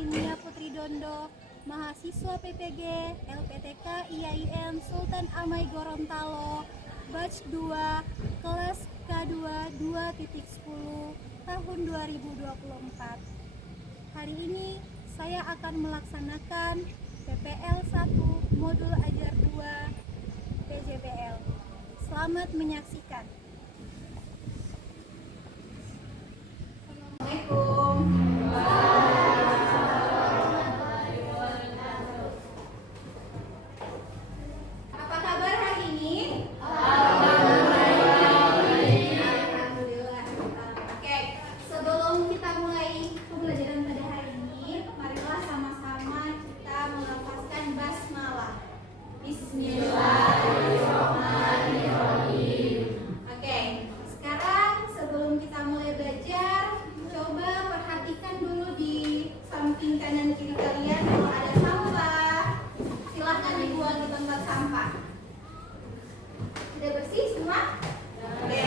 Ninia Putri Dondo, mahasiswa PPG LPTK IAIN Sultan Amai Gorontalo, batch 2, kelas K2 2.10 tahun 2024. Hari ini saya akan melaksanakan PPL 1 Modul Ajar 2 PJBL. Selamat menyaksikan. Assalamualaikum. Apa kabar hari ini? Alhamdulillah. Oke, sebelum kita mulai pembelajaran pada hari ini, marilah sama-sama kita melafazkan basmalah. Bismillahirrahmanirrahim. Oke, sekarang sebelum kita mulai belajar, coba perhatikan dulu di samping kanan kiri kalian kalau ada sampah, silahkan dibuang di tempat sampah. Sudah bersih semua? Oke,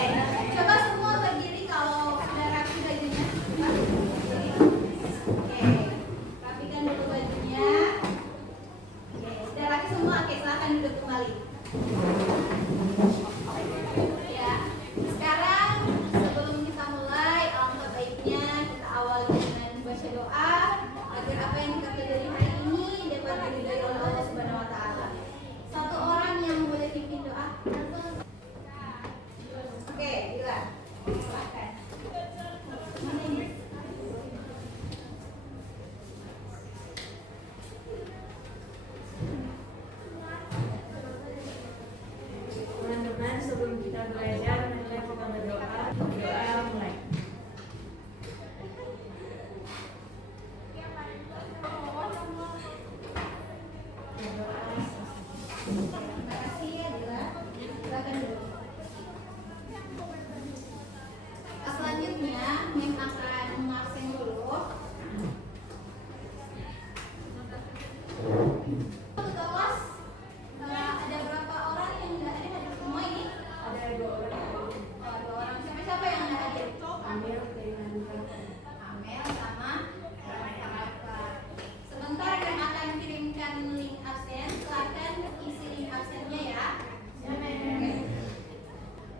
coba semua berdiri kalau sudah rapi bajunya. Oke, rapikan dulu bajunya. Oke, sudah rapi semua? Oke, silahkan duduk kembali. Ya, sekarang sebelum kita mulai, alangkah baiknya kita awali dengan baca doa agar apa yang kita pelajari hari ini dapat diridhai oleh Allah Subhanahu wa taala. Satu orang yang boleh pimpin doa. Oke, Bila. Silakan. Mana ini? Teman-teman, sebelum kita belajar, mari kita berdoa. Doa mulai. Terima kasih ya, Bila. Silakan duduk. Selanjutnya, Mem akan mengasen dulu. Untuk kelas, ada berapa orang yang nggak hadir semua ini? Ada 2 orang. Oh, 2 orang. Siapa yang nggak hadir? Ambil dengan Amel sama Rafa. Sebentar yang akan kirimkan link absen, silakan isi link absennya ya. Oke.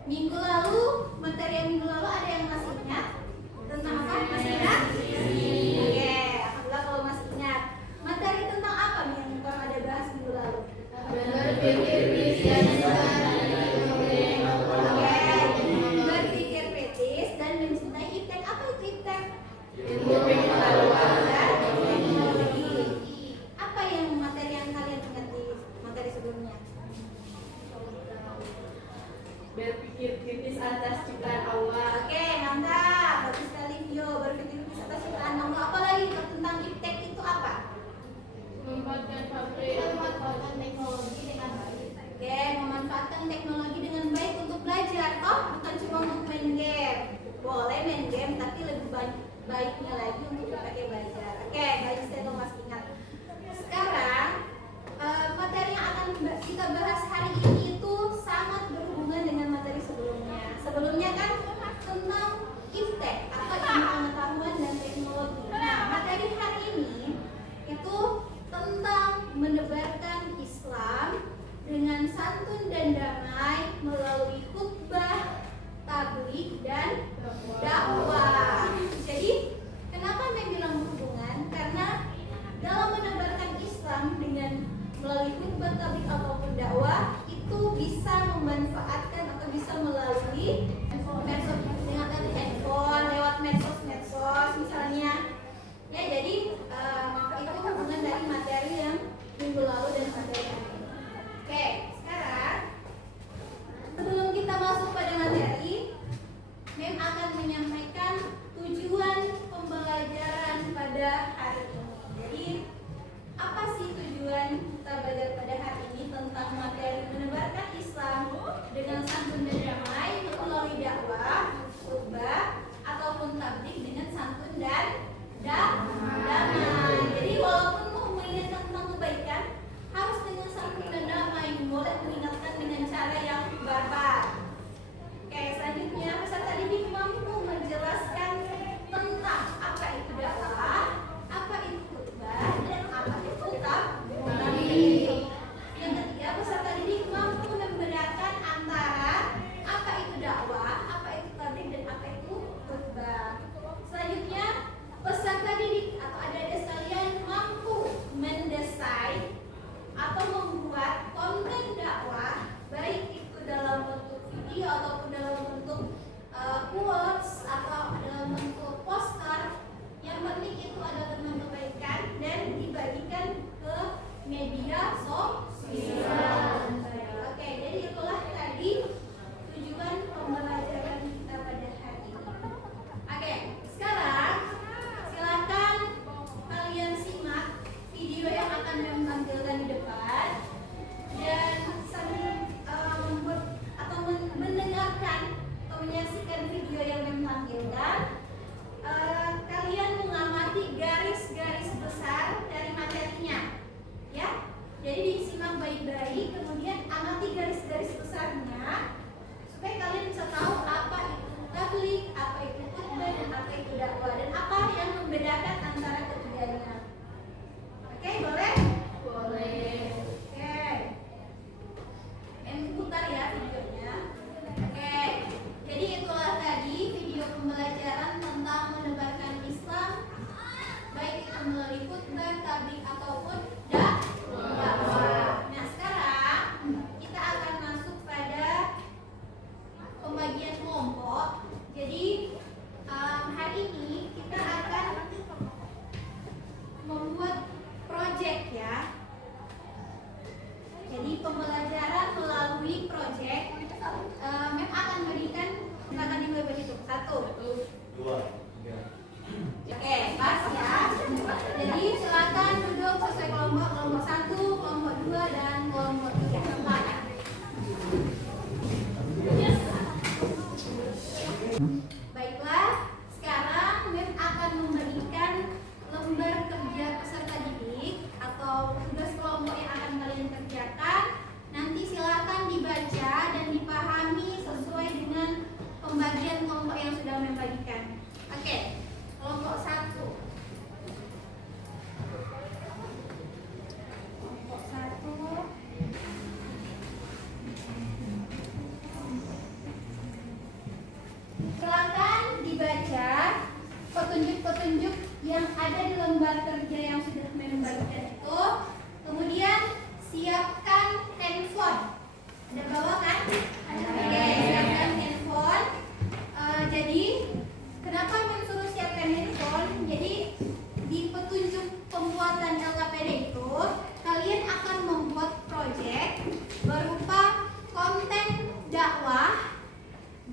Minggu lalu, materi yang minggu lalu ada yang masih ingat? Tentang apa? Masih ingat? Oke, alhamdulillah kalau masih ingat. Materi tentang apa yang Bang ada bahas minggu lalu? berpikir kritis Oke, berpikir kritis dan mencintai iptek. Apa itu iptek? ilmu pengetahuan. Dan teknologi. Apa yang materi yang kalian ingat di materi sebelumnya? Berpikir kritis atas ciptaan Allah. Oke, mantap. Bagus sekali Vio. Berpikir kritis atas ciptaan Allah. Apa lagi tentang iptek itu apa? Memanfaatkan Teknologi dengan baik. Oke, memanfaatkan teknologi dengan baik untuk belajar. Oh, bukan cuma untuk main game. Boleh main game, tapi lebih baiknya lagi untuk dipakai belajar. Oke, baik saya Mas ingat. Sekarang materi yang akan kita bahas hari ini itu sangat berhubungan dengan materi sebelumnya. Sebelumnya kan tentang iptek atau ilmu pengetahuan dan teknologi. Nah, materi hari ini itu tentang menebarkan Islam dengan santun dan damai melalui khutbah, tabligh dan dakwah. Jadi, kenapa Mem bilang berhubungan? Karena Oke, pas ya. Jadi silakan duduk sesuai kelompok, kelompok 1, kelompok 2, dan kelompok 3. Baiklah, sekarang Mem akan membagikan lembar kerja peserta didik atau tugas kelompok yang akan kalian kerjakan. Nanti silakan dibaca dan dipahami sesuai dengan pembagian kelompok yang sudah Mem bagikan. Oke, kelompok 1. Kelompok 1. Silakan dibaca petunjuk-petunjuk yang ada di lembar kerja yang sudah Mem bagikan itu. Kemudian siapkan handphone. Ada bawa kan? Oke, siapkan handphone. Jadi kenapa Mem suruh siapkan handphone? Jadi di petunjuk pembuatan LKPD itu kalian akan membuat proyek berupa konten dakwah.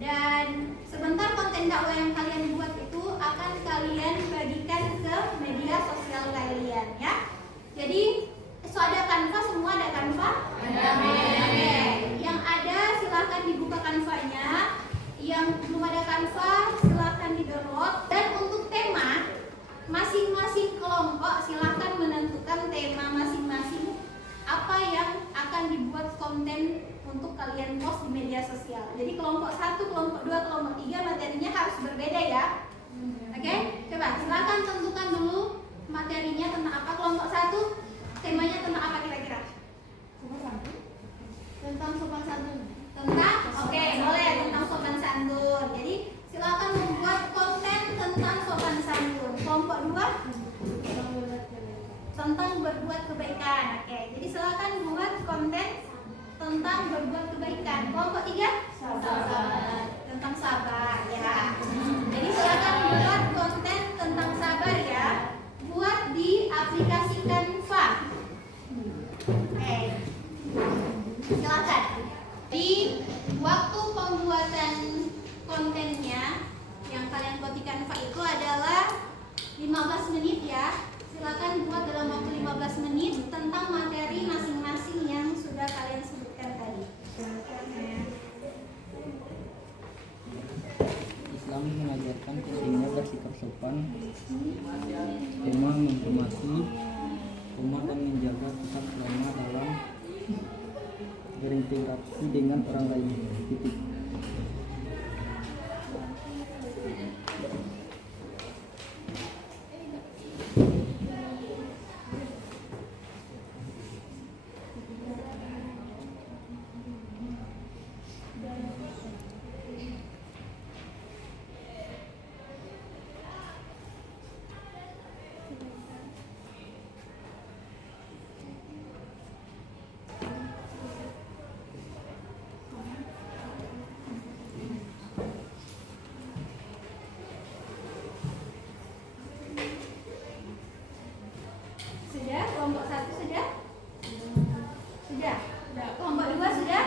Dan sebentar konten dakwah yang kalian buat itu akan kalian bagikan ke media sosial kalian ya. Jadi ada Canva, semua ada Canva? Ada. Oke. Yang ada silahkan dibuka Canva-nya. Yang belum ada Canva silahkan di-download. Dan untuk tema, masing-masing kelompok silahkan menentukan tema masing-masing apa yang akan dibuat konten untuk kalian post di media sosial. Jadi kelompok 1, kelompok 2, kelompok 3 materinya harus berbeda ya. Oke? Coba silakan tentukan dulu materinya tentang apa. Kelompok 1 temanya tentang apa kira-kira? Tentang sopan santun. Tentang? Oke, boleh tentang sopan santun. Jadi silakan membuat konten tentang sopan santun. Kelompok 2 tentang berbuat kebaikan. Oke, jadi silakan buat konten tentang berbuat kebaikan. Kelompok 3 sabar. Tentang sabar ya. Jadi silakan buat konten tentang sabar ya. Buat di aplikasi Canva. Oke. Silakan. Di waktu pembuatan kontennya yang kalian buat di Canva itu adalah 15 menit ya. Silakan buat dalam waktu 15 menit tentang materi masing-masing yang sudah kalian sebutkan tadi. Islam mengajarkan kesinnya bersikap sopan, tema menghormati, rumah dan menjaga tetap selama dalam berinteraksi dengan orang lain. Titik. Sudah? Kelompok 1 sudah? Sudah? Kelompok 2 sudah?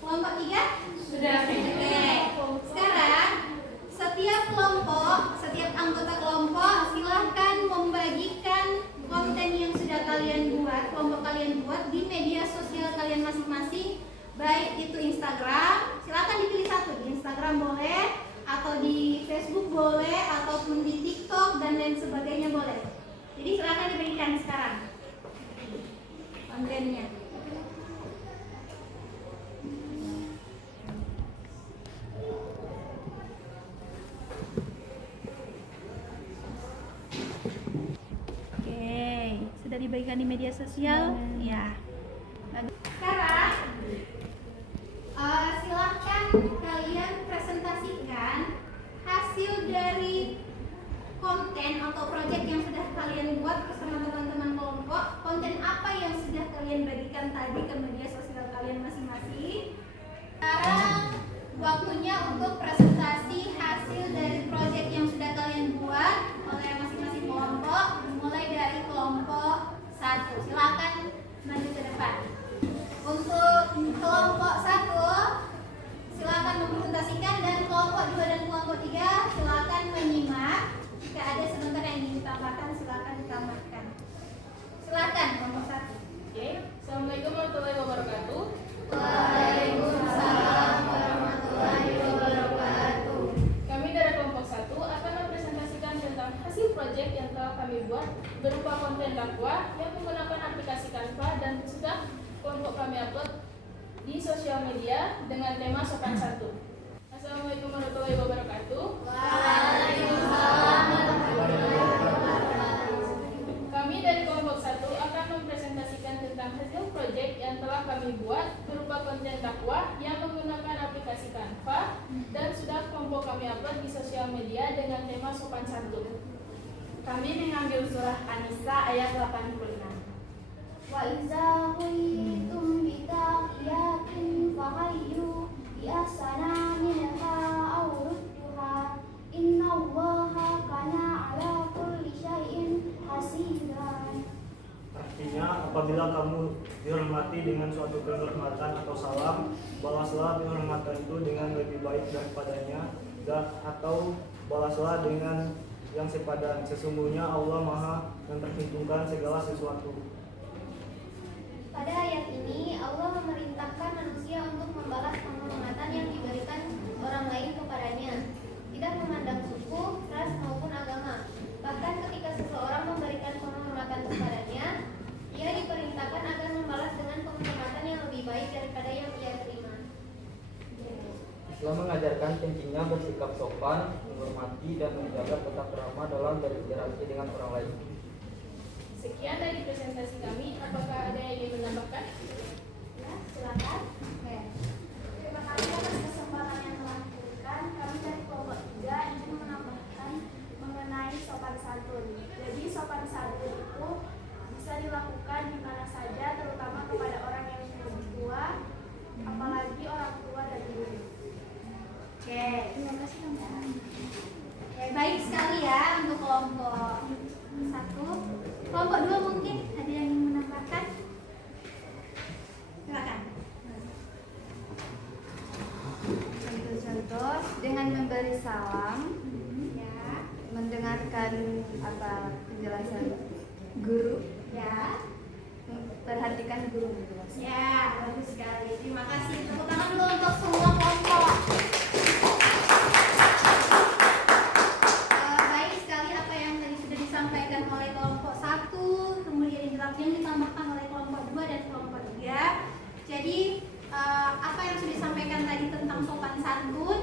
Kelompok 3? Sudah. Oke. Sekarang setiap kelompok, setiap anggota kelompok silahkan membagikan konten yang sudah kalian buat, kelompok kalian buat di media sosial kalian masing-masing. Baik itu Instagram, silahkan dipilih satu. Di Instagram boleh, atau di Facebook boleh, ataupun di TikTok dan lain sebagainya boleh. Jadi silahkan diberikan sekarang kontennya. Oke, sudah dibagikan di media sosial? Ya. Sekarang silahkan kalian presentasikan hasil dari konten atau proyek yang sudah kalian buat bersama teman-teman kelompok. Konten apa yang sudah kalian bagikan tadi ke media sosial kalian masing-masing. Sekarang waktunya untuk presentasi hasil dari proyek yang sudah kalian buat oleh masing-masing kelompok. Mulai dari kelompok 1, silakan maju ke depan. Untuk kelompok 1 silakan mempresentasikan, dan kelompok 2 dan kelompok 3 silakan berupa konten dakwah yang menggunakan aplikasi Canva dan sudah kelompok kami upload di sosial media dengan tema sopan santun. Assalamualaikum warahmatullahi wabarakatuh. Kami dari kelompok 1 akan mempresentasikan tentang hasil proyek yang telah kami buat berupa konten dakwah yang menggunakan aplikasi Canva dan sudah kelompok kami upload di sosial media dengan tema sopan santun. Kami mengambil surah An-Nisa ayat 86. Wa iza quyitum bitaqiyatin fahayyu bi'asana minha aw rudduha innallaha kana ala kulli syai'in hasiban. Artinya, apabila kamu dihormati dengan suatu kehormatan atau salam, balaslah kehormatan itu dengan lebih baik daripadanya, atau balaslah dengan yang sepadan. Sesungguhnya Allah Maha memperhitungkan segala sesuatu. Pada ayat ini Allah memerintahkan manusia untuk membalas penghormatan yang diberikan orang lain kepadanya, tidak memandang suku, ras maupun agama. Bahkan ketika seseorang memberikan penghormatan kepadanya, ia diperintahkan agar membalas dengan penghormatan yang lebih baik daripada yang ia terima. Islam mengajarkan pentingnya bersikap sopan, menghormati dan menjaga tata krama dalam berinteraksi dengan orang lain. Sekian dari presentasi kami. Apakah ada yang ingin menambahkan? Ya, silakan. Oke. Terima kasih atas kesempatan yang telah diberikan. Kami dari kelompok 3 ingin menambahkan mengenai sopan santun. Jadi sopan santun itu bisa dilakukan di mana saja, terutama kepada orang yang lebih tua, apalagi orang tua dan guru. Oke, terima kasih teman-teman. Baik sekali ya untuk kelompok 1. Kelompok 2 mungkin ada yang ingin menambahkan? Silakan. Contoh-contoh dengan memberi salam, Ya, mendengarkan penjelasan guru, ya, perhatikan guru menjelaskan. ya, bagus sekali. Terima kasih. Tepuk tangan dulu untuk semua kelompok. Baik sekali apa yang tadi sudah disampaikan oleh kelompok 1, kemudian yang ditambahkan oleh kelompok 2 dan kelompok 3. Jadi apa yang sudah disampaikan tadi tentang sopan santun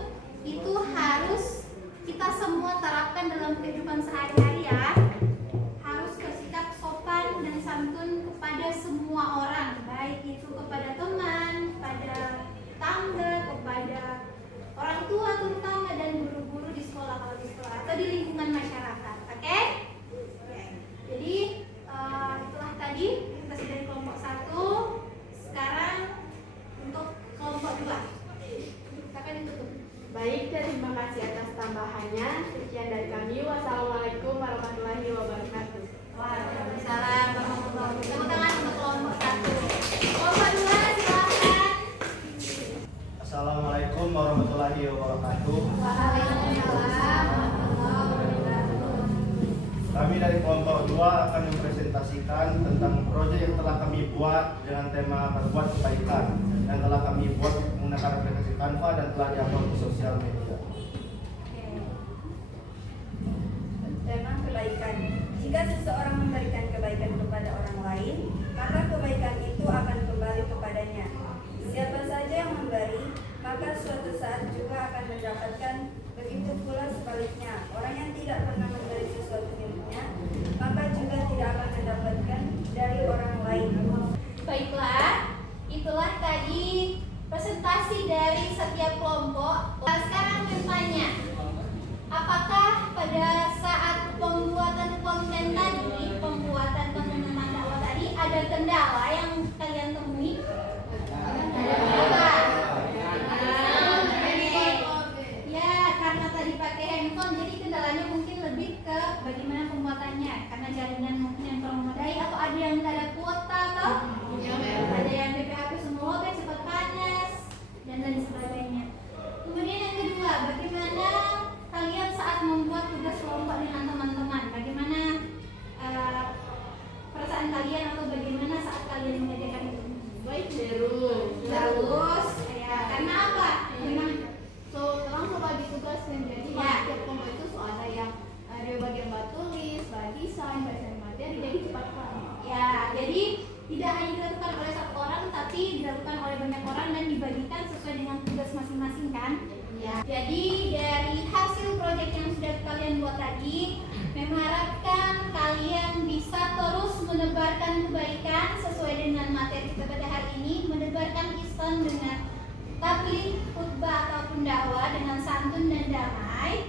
itu harus kita semua terapkan dalam kehidupan sehari-hari ya. Harus bersikap sopan dan santun kepada semua orang, baik itu kepada teman, kepada tetangga, kepada orang tua terutama dan guru-guru di sekolah kalau di sekolah atau di lingkungan masyarakat. Oke? Jadi itulah tadi presentasi dari kelompok 1. Sekarang untuk kelompok 2. Silakan ditutup. Baik, terima kasih atas tambahannya. Sekian dari kami. Wassalamualaikum warahmatullahi wabarakatuh. Waalaikumsalam warahmatullahi wabarakatuh. Tepuk tangan untuk kelompok 1. Kelompok 2 silakan. Assalamualaikum warahmatullahi wabarakatuh. Waalaikumsalam warahmatullahi wabarakatuh. Kami dari kelompok 2 akan mempresentasikan tentang proyek yang telah kami buat dengan tema berbuat kebaikan yang telah kami buat menggunakan aplikasi Canva dan telah diupload di sosial media. Tema kebaikan. Jika seseorang memberikan kebaikan kepada orang lain, maka kebaikan itu akan kembali kepadanya. Siapa saja yang memberi, maka suatu saat juga akan mendapatkan. Begitu pula sebaliknya, orang yang tidak pernah memberi sesuatu miliknya, maka juga tidak akan mendapatkan dari orang lain. Baiklah, itulah tadi presentasi dari setiap kelompok. Nah, sekarang bertanya, apakah pada saat pembuatan konten tadi, pembuatan konten tentang dakwah tadi, ada kendala yang kalian temui? Ada kendala? Ya, karena tadi pakai handphone, jadi kendalanya mungkin lebih ke bagaimana pembuatannya, karena jaringan mungkin yang kurang memadai, atau ada yang tidak ada kuota, atau ada yang PPHP semua kan cepat panas dan lain sebagainya. Kemudian yang kedua, bagaimana kalian saat membuat tugas kelompok dengan teman-teman? Bagaimana perasaan kalian atau bagaimana saat kalian Jadi dari hasil proyek yang sudah kalian buat tadi, mengharapkan kalian bisa terus menebarkan kebaikan sesuai dengan materi kita pada hari ini, menebarkan Islam dengan tabligh, khutbah ataupun dakwah dengan santun dan damai.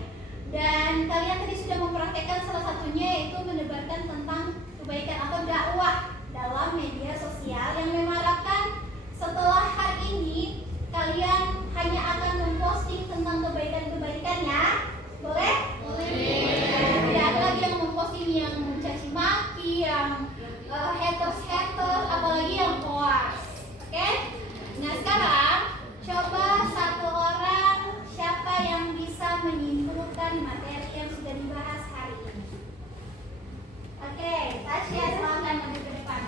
Dan kalian tadi sudah mempraktekkan salah satunya, yaitu menebarkan tentang kebaikan atau dakwah dalam media sosial, yang mengharapkan setelah hari ini kalian hanya akan memposting tentang kebaikan-kebaikan ya. Boleh? Tidak ada lagi yang memposting yang mencaci maki, yang haters, apalagi yang hoax. Oke? Nah sekarang coba satu orang, siapa yang bisa menyimpulkan materi yang sudah dibahas hari ini? Oke, Tasya, silakan maju ke depan.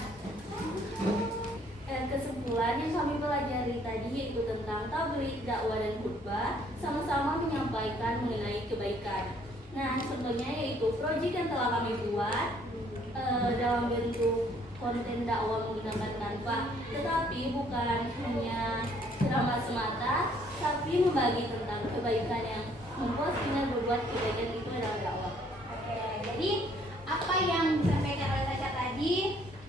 Kesimpulan yang kami pelajari tadi yaitu tentang tabligh, dakwah dan khutbah sama-sama menyampaikan mengenai kebaikan. Nah, contohnya yaitu proyek yang telah kami buat dalam bentuk konten dakwah menggunakan Canva, tetapi bukan hanya ceramah semata, tapi membagi tentang kebaikan, yang memposting dan berbuat kebaikan itu adalah dakwah. Oke, jadi apa yang disampaikan oleh Tasya tadi,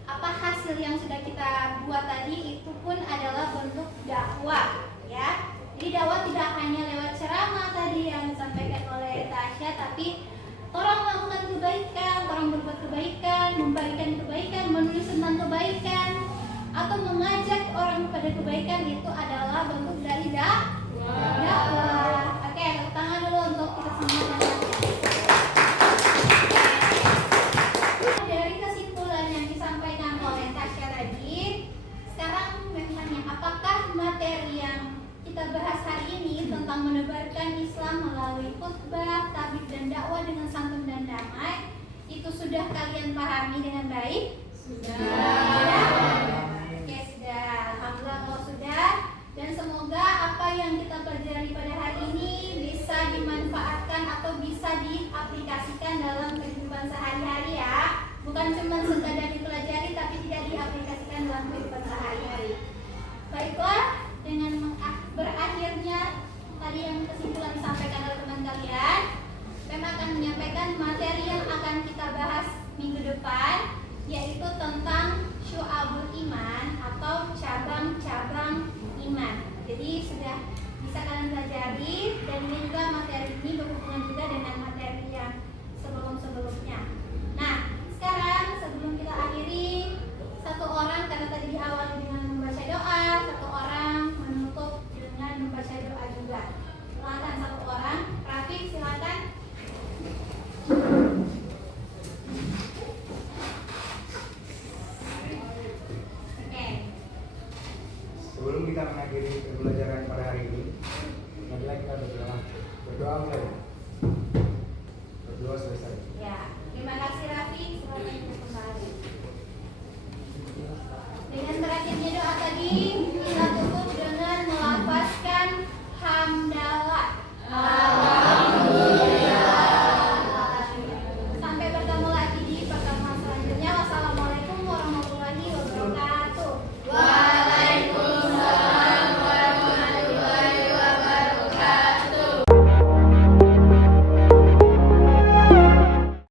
apa hasil yang sudah kita buat tadi, itu pun adalah bentuk dakwah ya. Jadi dakwah tidak hanya lewat ceramah tadi yang disampaikan oleh Tasya, tapi orang melakukan kebaikan, orang berbuat kebaikan, membagikan kebaikan, menulis tentang kebaikan, atau mengajak orang kepada kebaikan, itu adalah bentuk dari dakwah. Oke, tepuk tangan dulu untuk kita semua dan dari kesimpulan yang disampaikan oleh Tasya tadi, sekarang memangnya apakah materi yang kita bahas hari ini tentang menebarkan Islam melalui khutbah, tabligh dan dakwah dengan santun dan damai itu sudah kalian pahami dengan baik? Sudah. Oke, sudah. Alhamdulillah kalau sudah. Dan semoga apa yang kita pelajari pada hari ini bisa dimanfaatkan atau bisa diaplikasikan dalam kehidupan sehari-hari ya. Bukan cuma sekadar dipelajari tapi tidak diaplikasikan dalam kehidupan sehari-hari. Baiklah, dengan berakhirnya tadi yang kesimpulan disampaikan oleh teman kalian, memang akan menyampaikan materi yang akan kita bahas minggu depan, yaitu tentang syu'abul iman atau cabang-cabang iman. Jadi sudah bisa kalian pelajari, dan ini juga materi ini berhubungan juga dengan materi yang sebelum-sebelumnya. Nah, sekarang sebelum kita akhiri, satu orang, karena tadi diawali dengan membaca doa, satu orang menutup dengan membaca doa juga. Silakan satu orang. Rafiq, silakan. Oke. Sebelum kita mengakhiri pembelajaran pada hari ini, marilah kita berdoa mulai. Berdoa selesai. Ya, terima kasih Rafiq. Selamat kembali. Dengan terakhirnya doa tadi,